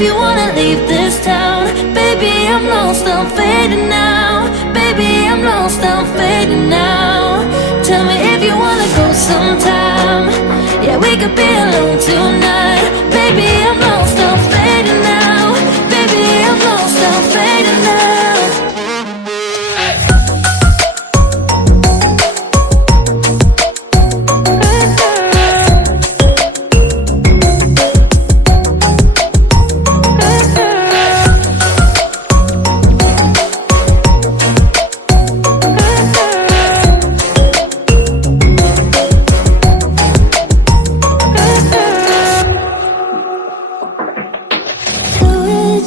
if you wanna leave this town. Baby, I'm lost, I'm fading now. Baby, I'm lost, I'm fading now. Tell me if you wanna go sometime. Yeah, we could be alone tonight. Baby, I'm lost, I'm fading now. Baby, I'm lost, I'm fading now.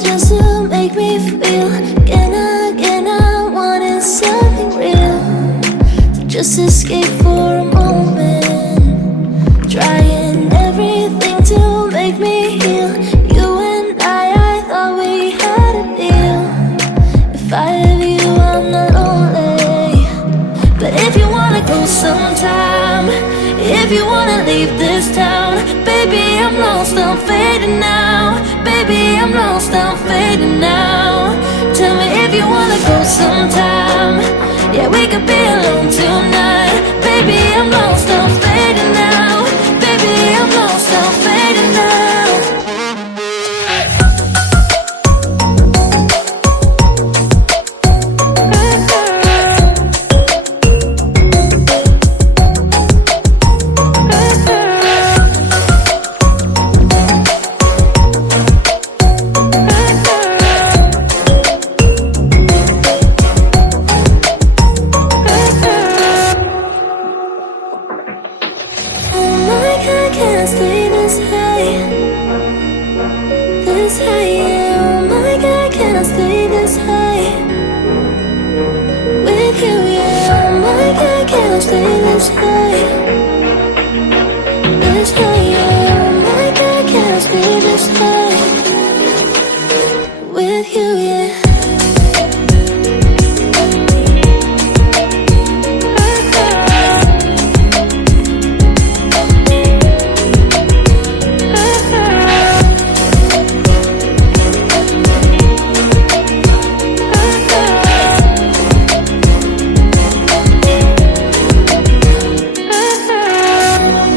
Just to make me feel again, I wanted something real. So just escape for a moment, trying everything to make me heal. You and I thought we had a deal. If I have you, I'm not lonely. But if you wanna go sometime, if you wanna leave this town, baby, I'm lost, I'm fading now. Baby, I'm lost, I'm fading now. Tell me if you wanna go sometime. Yeah, we could be alone tonight. Baby, I'm lost.